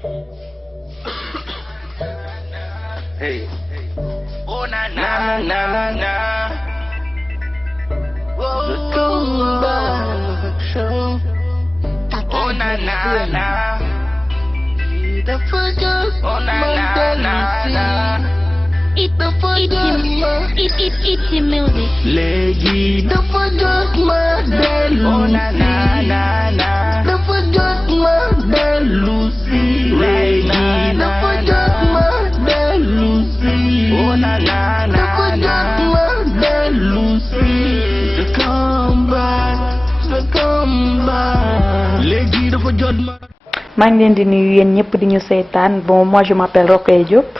Hey. Oh na na na na. The comeback show. Oh na na na. The forget. Oh na na na na. It's music. Lady. The forget my Lucy. Oh na na na na. The forget my Lucy. Lady. The forget my Lucy. Oh na na na na. Lucy. The comeback. Lady. The forget my. maa ngi leen di nuyu yéen ñëpp di ñu seetaan. Bon, moi je m'appelle Rokhaya Diop,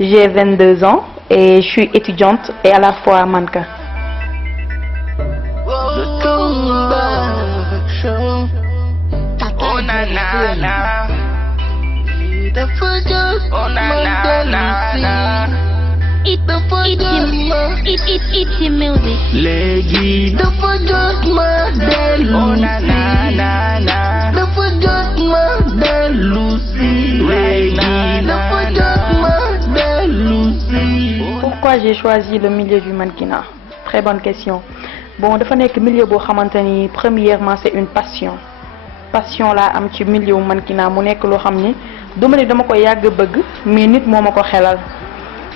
j'ai 22 ans et je suis étudiante et à la fois mannequin. The comeback show. Oh na na na. The forget. Oh na na na na. It's music. Lady. The forget my Lucy. Oh na na na na. The forget my Lucy. Lady. The forget my Lucy. Pourquoi j'ai choisi le milieu du mannequinat? Très bonne question. Bon, dafa nekk milieu boo xamante ni premièrement c'est une passion laa am ci milieu mannequinat mu nekk loo xam ni duma ni dama ko yàgg bëgg mais nit moo ma ko xelal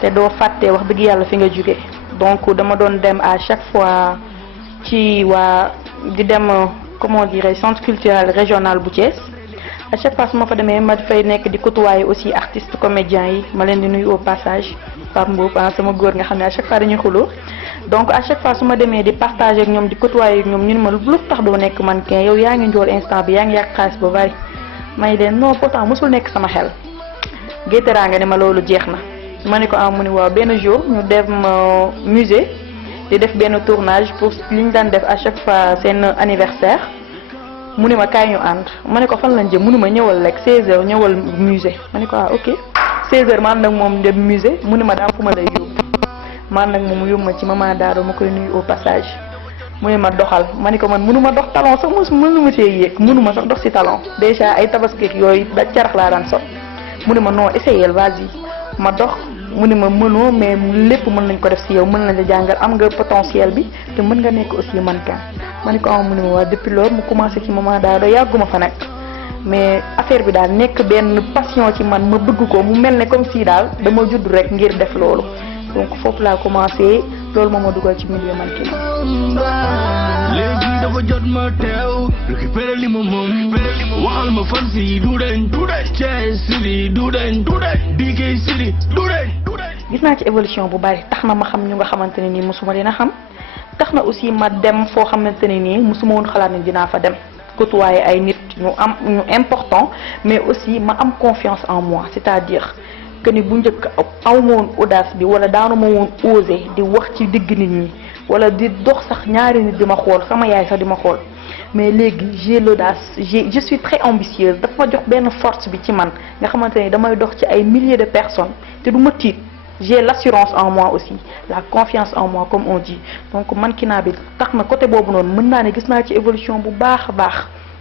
te doo fàtte wax dëgg yàlla fi nga jóge. Donc dama doon dem à chaque fois ci di dem comment dirais centre culturel régional bu Thiès. À chaque fois su ma fa demee ma fay nekk di côtoyer aussi artistes comédiens yi ma leen di nuyu au passage Pape Mboup sama góor nga xam ne à chaque fois dañuy xuloo. Donc à chaque fois su ma demee di partager ak ñoom di côtoyer ak ñoom ñu ne ma lu tax doo nekk mannequin yow yaa ngi njool instant bi yaa ngi yàq xaalis ba bari may leen non pourtant mosul nekk sama xel. Gétara nga ne ma loolu jeex na ma ne ko mu ni waaw benn jour ñu dem musée di def benn tournage pour li ñu daan def à chaque fois seen anniversaire. mu ne ma kaay ñu ànd ma ne ko fan lañ jëm mu ne ma ñëwal rek 16h ñëwal musée ma ne ko ok 16h ma ànd ak moom dem musée mu ne ma daam fu ma lay yóbbu ma ànd ak moom mu yóbbu ma ci maman Daaro ma koy nuyu au passage mu ne ma doxal ma ne ko man mënu ma dox talon sax mënu ma see yéeg mënu ma sax dox si talon déjà ay tabaski yooyu da carax laa daan sot mu ne ma non essayel vas-y ma dox mu ne ma mënoo mais lépp mën nañ ko def si yow mën nañ la jàngal am nga potentiel bi te mën nga nekk aussi mannequin. ma ne ko mu ne ma waa depuis loolu mu commencé ci maman Daado yàgguma fa nag mais affaire bi daal nekk benn passion ci man ma bëgg ko mu mel ne comme si daal dama judd rek ngir def loolu donc foofu laa commencé loolu moo ma dugal ci milieu mannequinat. léegi dafa jot ma teew récupérer li ma moom waxal ma fan si du deñ Thiès City du deñ DK City du deñ. gis naa ci évolution bu bari tax na ma xam ñu nga xamante ne nii mosuma leen a xam. tax na aussi ma dem foo xamante ne nii musuma woon xalaat ne dinaa fa dem côtoyer ay nit ñu important mais aussi ma am confiance en moi c'est-à-dire que ni bu njëkk aw ma woon audace bi wala daanu ma woon oser di wax ci digg nit ñi wala di dox sax ñaari nit di ma xool sama yaay sax di ma xool mais léegi j'ai l'audace je suis très ambitieuse dafa ma jox benn force bi ci man nga xamante ne damay dox ci ay milliers de personnes te du ma tiit. J'ai l'assurance en moi aussi, la confiance en moi comme on dit. Donc mannequinat bi tax na côté boobu noonu mën naa ne gis naa ci évolution bu baax a baax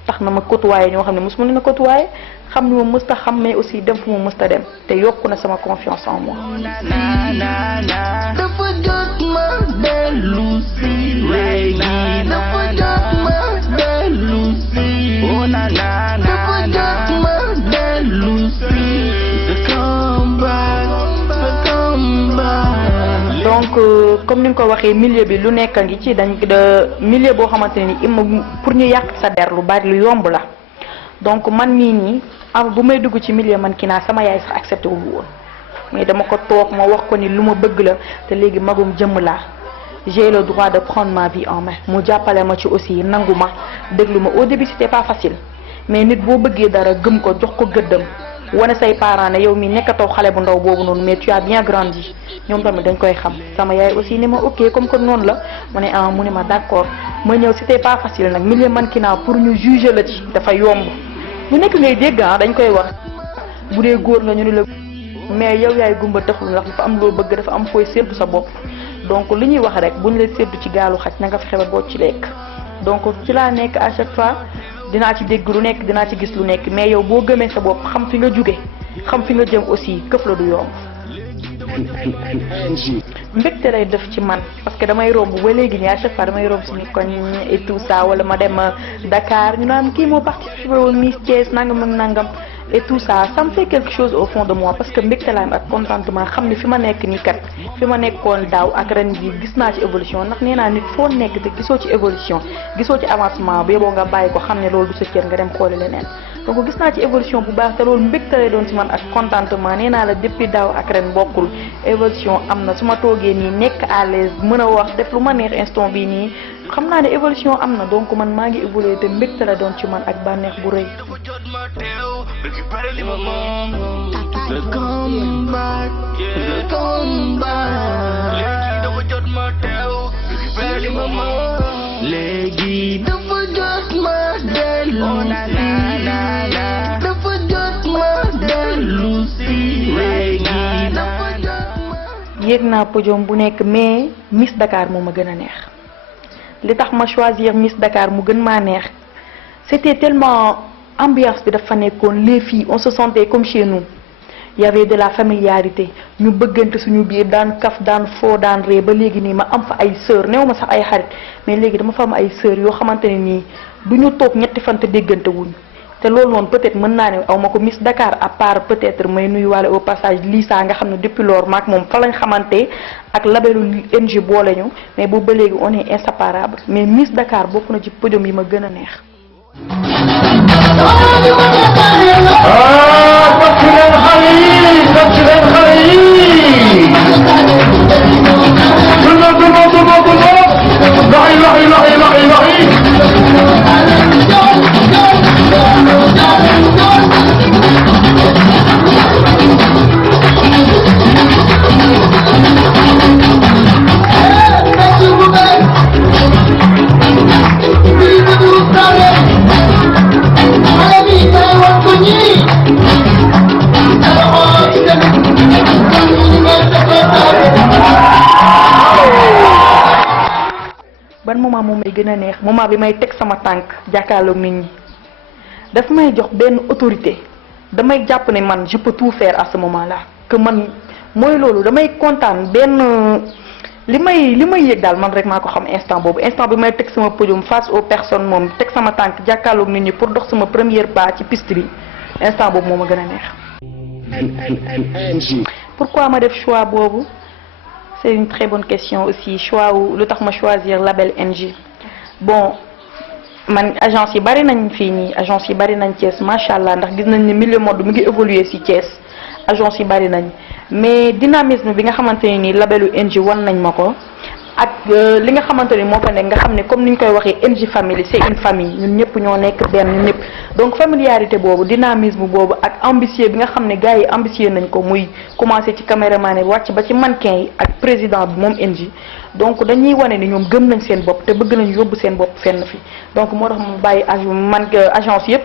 tax na ma côtoyer ñoo xam ne mosuma leen a côtoyer xam ni ma mës ta xam mais aussi dem fu ma mës ta dem te yokku na sama confiance en moi. Donc comme ni nga ko waxee milieu bi lu nekk ngi ci dañ milieu boo xamante ne ni pour ñu yàq sa der lu bari lu yomb la donc man mii nii bu may dugg ci milieu mannequinat sama yaay sax accepté wul woon mais dama ko toog ma wax ko ni lu ma bëgg la te léegi magum jëmm laa j'ai le droit de prendre ma vie en main mu jàppale ma ci aussi nangu ma déglu ma au début c'était pas facile mais nit boo bëggee dara gëm ko jox ko gëddam wane say parents ne yow mi nekkatoo xale bu ndaw boobu noonu mais tu as bien grandi ñoom tamit dañ koy xam sama yaay aussi ni ma ok comme que noonu la mu ne mu ne ma d'accord ma ñëw c'était pas facile nag milieu mannequinat pour ñu juger la ci dafa yomb lu nekk ngay dégg dañ koy wax bu dee góor nga ñu ne la mais yow yaay gumba taxul ndax dafa am loo bëgg dafa am fooy séddu sa bopp donc li ñuy wax rek buñ la séddu ci gaalu xaj na nga fexe ba boo ci lekk donc ci laa nekk à chaque fois dinaa ci dégg lu nekk dinaa ci gis lu nekk mais yow boo gëmee sa bopp xam fi nga jóge xam fi nga jëm aussi këf la du yomb. mbégte lay def ci man parce que damay romb ba léegi nii à chaque fois damay romb suñu koñ et tout ça wala ma dem Dakar ñu naan kii moo participé woon Miss Thiès nangam ak nangam et tout ça ça me fait quelque chose au fond de moi parce que mbégte laa am ak contentement xam ne fi ma nekk nii kat fi ma nekkoon daaw ak ren bi gis naa ci évolution ndax nee naa nit foo nekk te gisoo ci évolution gisoo ci avancement bu yeboo nga bàyyi ko xam ne loolu du sa cër nga dem xooli leneen donc gis naa ci évolution bu baax te loolu mbégte lay doon ci man ak contentement nee naa la depuis daaw ak ren bokkul évolution am na su ma toogee nii nekk à l'aise mën a wax def lu ma neex instant bii nii xam naa ne évolution am na donc man maa ngi évoluer te mbégte la doon ci man ak bànneex bu rëy. léegi dafa jot ma dellu dafa jot ma dellu si léegi dafa jot ma. yéeg naa podium bu nekk mais Miss Dakar moo ma gën a neex li tax ma choisir Miss Dakar mu gën maa neex c'était tellement ambiance bi dafa nekkoon les filles on se sentait comme chez nous. Il y avait de la familiarité ñu bëggante suñu biir daan kaf daan foo daan ree ba léegi nii ma am fa ay sœur néew ma sax ay xarit mais léegi dama fa am ay sœur yoo xamante ne nii du ñu toog ñetti fan te déggante wuñ te loolu noonu peut-être mën naa ne aw ma ko Miss Dakar à part peut-être may nuyuwaale au passage Lisa nga xam ne depuis lors maak moom fa lañ xamante ak labelu NG boole ñu mais boobu ba léegi on est inséparable mais Miss Dakar bokk na ci podium yi ma gën a neex. ban moment moom may gën a neex moment bi may teg sama tànk jàkkaarloog nit ñi daf may jox benn autorité damay jàpp ne man je peux tout faire à ce moment là que man mooy loolu damay kontaan benn li may yëg daal man rek maa ko xam instant boobu instant bi may teg sama podium face aux personnes moom teg sama tànk jàkkaarloog nit ñi pour dox sama première pas ci piste bi instant boobu moo ma gën a neex. pourquoi ma def choix boobu? C'est une très bonne question aussi choix wu lu tax ma choisir label NG bon man agence yi bari nañ fii nii agence yi bari nañ Thiès macha allah ndax gis nañ ne milieu mode mu ngi évoluer ci Thiès agence yi bari nañ mais dynamisme bi nga xamante ne nii labelu NG wan nañ ma ko ak li nga xamante ni moo fa nekk nga xam ne comme ni ñu koy waxee NG family c'est une famille ñun ñëpp ñoo nekk benn ñun ñëpp donc familiarité boobu dynamisme boobu ak ambitieux bi nga xam ne gars yi ambitieux nañ ko muy commencé ci caméraman yi wàcc ba ci mannequin yi ak président bi moom NG donc dañuy wane ni ñoom gëm nañ seen bopp te bëgg nañ yóbbu seen bopp fenn fi donc moo tax mu bàyyi agence yëpp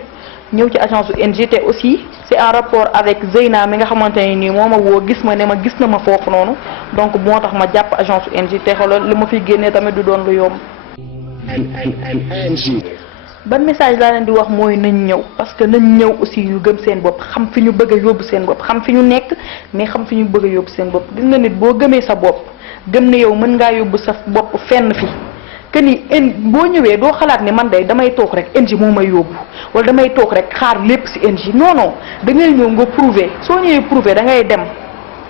ñëw ci agence u NG te aussi c'est en rapport avec Zeyna mi nga xamante ne nii moo ma woo gis ma ne ma gis na ma foofu noonu donc moo tax ma jàpp agence u NG te xoolal li ma fiy génnee tamit du doon lu yomb. ban message laa leen di wax mooy nañ ñëw parce que nañ ñëw aussi ñu gëm seen bopp xam fi ñu bëgg a yóbbu seen bopp xam fi ñu nekk mais xam fi ñu bëgg a yóbbu seen bopp gis nga nit boo gëmee sa bopp gëm ne yow mën ngaa yóbbu sa bopp fenn fi que ni boo ñëwee doo xalaat ne man day damay toog rek NG moo may yóbbu wala damay toog rek xaar lépp ci NG non non da ngay ñëw nga prouver soo ñëwee prouver da ngay dem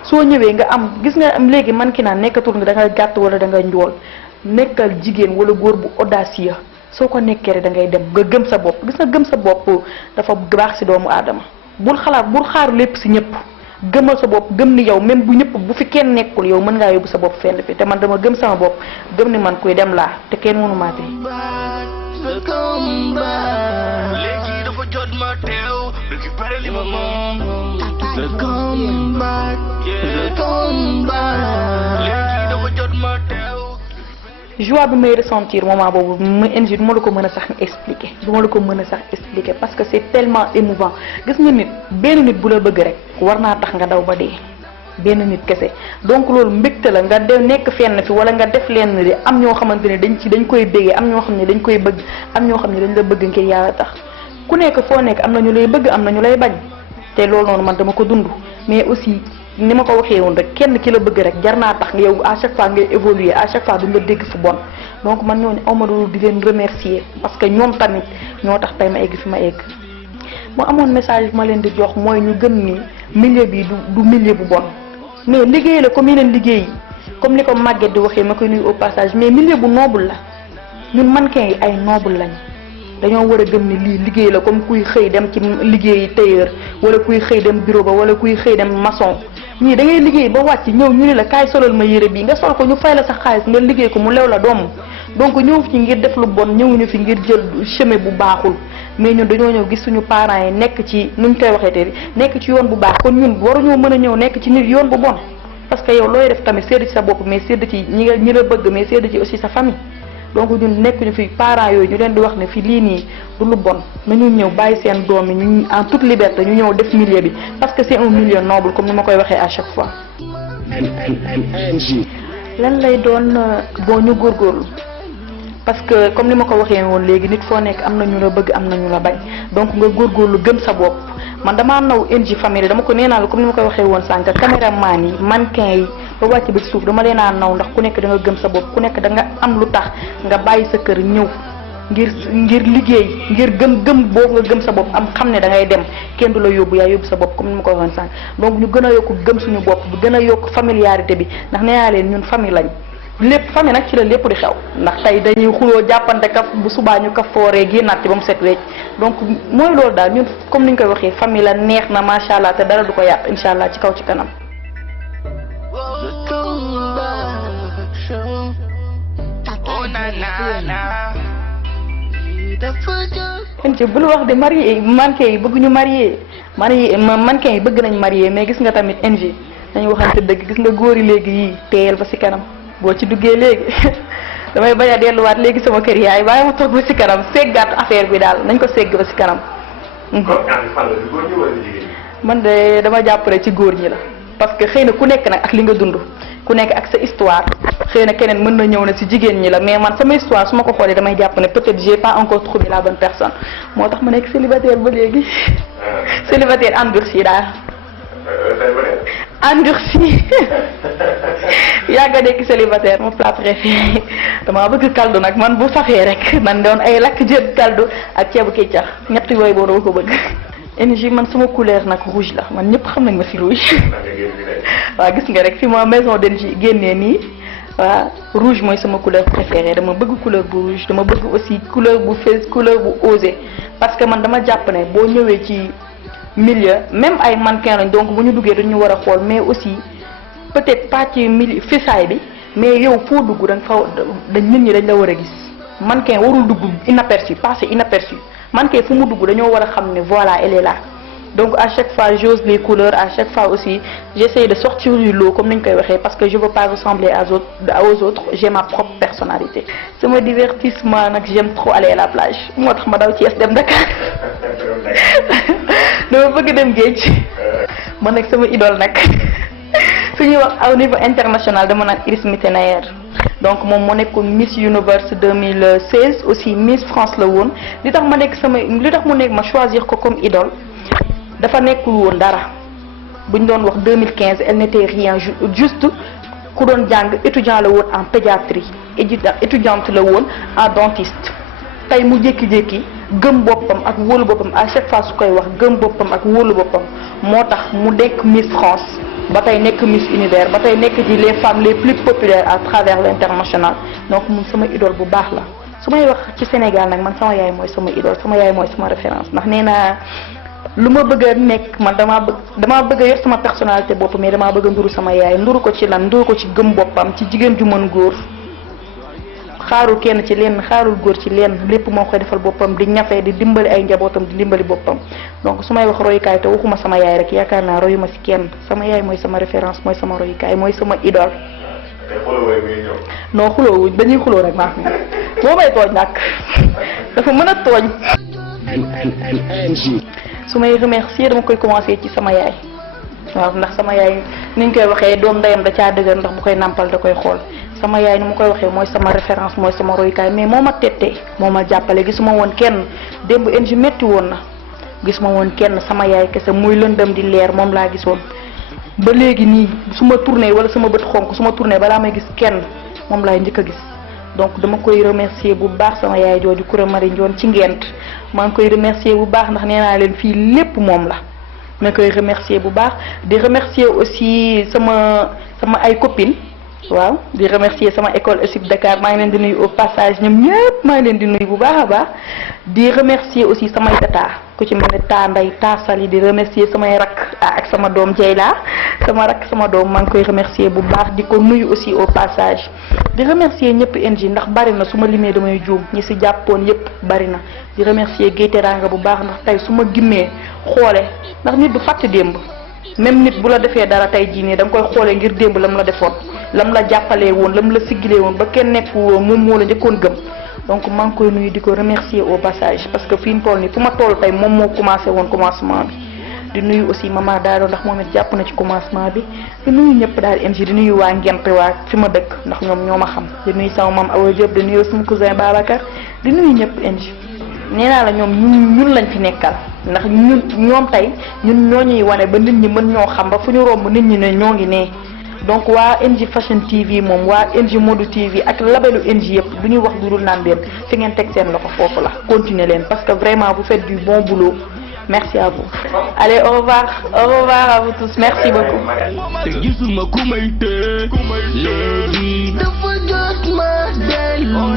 soo ñëwee nga am gis nga am léegi man ki naan nekkatul nga da nga gàtt wala da nga njool nekkal jigéen wala góor bu audacieux soo ko nekkee rek da ngay dem nga gëm sa bopp gis nga gëm sa bopp dafa baax ci doomu aadama bul xaar lépp ci ñëpp gëmal sa bopp gëm ni yow même bu ñëpp bu fi kenn nekkul yow mën ngaa yóbbu sa bopp fenn fi te man dama gëm sama bopp gëm ni man kuy dem laa te kenn mënu maa tey. léegi dafa jot ma teew récupérer li ma moom. léegi dafa jot ma teew. joie bi may ressentir moment boobu ma NG du ma la ko mën a sax expliquer parce que c'est tellement émouvant gis nga nit benn nit bu la bëgg rek war naa tax nga daw ba dee benn nit kese donc loolu mbégte la nga nekk fenn fi wala nga def leen di am ñoo xamante ne dañ koy bëggee am ñoo xam ne dañ koy bëgg am ñoo xam ne dañ la bëgg ngir yàlla tax ku nekk foo nekk am na ñu lay bëgg am na ñu lay bañ te loolu noonu man dama ko dund mais aussi ni ma ko waxee woon rek kenn ki la bëgg rek jar naa tax yow à chaque fois ngay évoluer à chaque fois du nga dégg fu bon donc man ñooñu awma di leen remercier parce que ñoom tamit ñoo tax tey ma egg fi ma egg. moo amoon message ma leen di jox mooy ñu gëm ni milieu bi du milieu bu bon mais liggéey la comme yeneen liggéey comme ni ko Maguette di waxee ma koy nuyu au passage mais milieu bu noble la ñun mannequin yi ay noble lañ dañoo war a gëm ni lii liggéey la comme kuy xëy dem ci liggéey tailleur wala kuy xëy dem bureau ba wala kuy xëy dem maçon ñii da ngay liggéey ba wàcc ñëw ñu ne la kaay solal ma yére bi nga sol ko ñu fay la sa xaalis nga liggéey ko mu lew la doom donc ñëw fi ngir def lu bon ñëwuñu fi ngir jël chemin bu baaxul mais ñun dañoo ñëw gis suñu parents yi nekk ci nuñ koy waxee te nekk ci yoon bu baax kon ñun waruñoo mën a ñëw nekk ci nit yoon bu bon parce que yow looy def tamit sédd ci sa bopp mais sédd ci ñi la bëgg mais sédd ci aussi sa famille donc ñun nekkuñu fi parents yooyu ñu leen di wax ne fi lii nii du lu bon nañu ñëw bàyyi seen doom yi ñu en toute liberté ñu ñëw def milieu bi parce que c'est un milieu noble comme ni ma koy waxee à chaque fois. lan lay doon boo ñu góorgóorlu parce que comme ni ma ko waxee woon léegi nit foo nekk am na ñu la bëgg am na ñu la bañ donc nga góorgóorlu gëm sa bopp man damaa naw NJ famille dama ko nee naa la comme ni ma koy waxee woon sànq caméraman yi mannequin yi ba wàcc ba ci suuf dama leen a naw ndax ku nekk da nga gëm sa bopp ku nekk da nga am lu tax nga bàyyi sa kër ñëw ngir liggéey ngir gëm boobu nga gëm sa bopp am xam ne da ngay dem kenn du la yóbbu yaa yóbbu sa bopp comme ni ma ko waxoon sànq donc ñu gën a yokk gëm suñu bopp gën a yokk familiarité bi ndax nee naa leen ñun famille lañ lépp famille nag ci la lépp di xew ndax tey dañuy xuloo jàppante kaf bu subaa ñu kaf fooree génnaat ci ba mu set wecc donc mooy loolu daal ñun comme ni ñu koy waxee famille la neex na macha allah te dara du ko yàq incha allah ci kaw ci kanam. NJ bul wax de marié mannequin yi bëgg ñu marié mannequin yi bëgg nañ marié mais gis nga tamit NJ dañu waxante dëgg gis nga góor yi léegi yii teeyal ba ci kanam. boo ci duggee léegi damay bañ a delluwaat léegi sama kër yaay bàyyi ma toog ba ci kanam seggaat affaire bi daal nañ ko segg ba ci kanam. man de dama jàppale ci góor ñi la parce que xëy na ku nekk nag ak li nga dund ku nekk ak sa histoire xëy na keneen mën na ñëw na ci jigéen ñi la mais man sama histoire su ma ko xoolee damay jàpp ne peut-être j'ai pas encore trouvé la bonne personne moo tax ma nekk célibataire ba léegi célibataire endurci daal. endurci yàgg a nekk célibataire mon plat préféré dama bëgg kaldu nag man bu safee rek man doon ay lakk jën kaldu ak ceebu keccax ñett yooyu boo dama ko bëgg. NJ man sama couleur nag rouge la man ñëpp xam nañ ma ci rouge waaw gis nga rek fi ma maison d'NJ génnee nii waaw rouge mooy sama couleur préférée dama bëgg couleur bu rouge dama bëgg aussi couleur bu fez couleur bu osé parce que man dama jàpp ne boo ñëwee ci milieu même ay mannequin lañ donc bu ñu duggee dañu war a xool mais aussi peut-être pas ci milieu fisaay bi mais yow foo dugg da nga fa nit ñi dañ la war a gis mannequin warul dugg inaperçu passer inaperçu mannequin fu mu dugg dañoo war a xam ne voilà elle est là donc à chaque fois j'ose les couleurs à chaque fois aussi j'essaie de sortir du lot comme ni ñu koy waxee parce que je veux pas ressembler aux autres j'ai ma propre personnalité. sama divertissement nag j'aime trop aller à la plage moo tax ma daw Thiès dem Dakar dama bëgg dem géej man nag sama idole nag su ñuy wax au niveau international dama naan Iris Mittenaere donc moom moo nekkoon Miss Universe 2016 aussi Miss France la woon li tax mu nekk ma choisir ko comme idole dafa nekkul woon dara buñ doon wax 2015 elle n'était rien juste ku doon jàng étudiant la woon en pédiatrie étudiante la woon en dentiste tey mu jékki-jékki gëm boppam ak wóolu boppam à chaque fois su koy wax gëm boppam ak wóolu boppam moo tax mu nekk Miss France ba tey nekk Miss Univers ba tey nekk ci les femmes les plus populaires à travers l'international donc moom sama idole bu baax la su may wax ci Sénégal nag man sama yaay mooy sama idole sama yaay mooy sama référence ndax nee naa lu ma bëgg a nekk man damaa bëgg a yor sama personnalité bopp mais damaa bëgg a nduru sama yaay nduru ko ci lan nduru ko ci gëm boppam ci jigéen ju mën góor xaarul kenn ci lenn xaarul góor ci lenn lépp moo koy defal boppam di ñafe di dimbali ay njabootam di dimbali boppam donc su may wax royukaay te waxuma sama yaay rek yaakaar naa royuma ci kenn sama yaay mooy sama référence mooy sama royukaay mooy sama idole. non xuloo dañuy xuloo rek maa moo may tooñ nag dafa mën a tooñ. su may remercier dama koy commencer ci sama yaay waaw ndax sama yaay ni ñu koy waxee doom ndeyam da caa dëgër ndax bu koy nàmpal da koy xool sama yaay ni ma koy waxee mooy sama référence mooy sama royukaay mais moo ma tettee moo ma jàppale gisuma woon kenn démb NJ métti woon na gisuma woon kenn sama yaay kese muy lëndëm di leer moom laa gisoon ba léegi nii su ma tourné wala sama bët xonk su ma tourné balaa may gis kenn moom laay njëkk a gis donc dama koy remercier bu baax sama yaay jooju Koura Marie Ndione ci Ngent maa ngi koy remercier bu baax ndax nee naa leen fii lépp moom la ma koy remercier bu baax di remercier aussi sama ay copines waaw di remercier sama école ESUP Dakar maa ngi leen di nuyu au passage ñoom ñëpp maa ngi leen di nuyu bu baax a baax di remercier aussi samay tata ku ci mel ne taa Ndey taa Sali di remercier samay rak ak sama doom Jeyla sama rak sama doom maa ngi koy remercier bu baax di ko nuyu aussi au passage di remercier ñëpp NJ ndax bari na su ma limee damay juum ñi si jàppoon yëpp bari na di remercier Guèye Teranga bu baax ndax tey su ma gimmee xoole ndax nit du fàtte démb même nit bu la defee dara tey jii nii da nga koy xoolee ngir démb lam la defoon lam la jàppalee woon lam la siggilee woon ba kenn nekk woon moom moo la njëkkoon gëm donc maa ngi koy nuyu di ko remercier au passage parce que fi mu toll nii fu ma toll tey moom moo commencé woon commencement bi di nuyu aussi maman Daado ndax moom it jàpp na ci commencement bi di nuyu ñëpp daal NJ di nuyu waa Ngent waa fi ma dëkk ndax ñoom ñoo ma xam di nuyu sama maam Awa Diop di nuyu sama cousin Babacar di nuyu ñëpp NJ nee naa la ñoom ñun lañ fi nekkal ndax ñoom tey ñun ñoo ñuy wane ba nit ñi mën ñoo xam ba fu ñu romb nit ñi ne ñoo ngi nee donc waa NJ Fashion TV moom waa NJ Mode TV ak labelu NJ yëpp du ñuy wax du dul naan leen fi ngeen teg seen loxo foofu la continuer leen parce que vraiment vous faites du bon boulot merci à vous allez au revoir à vous tous merci beaucoup. te gisuma ku may tee léegi dafa jot ma dellu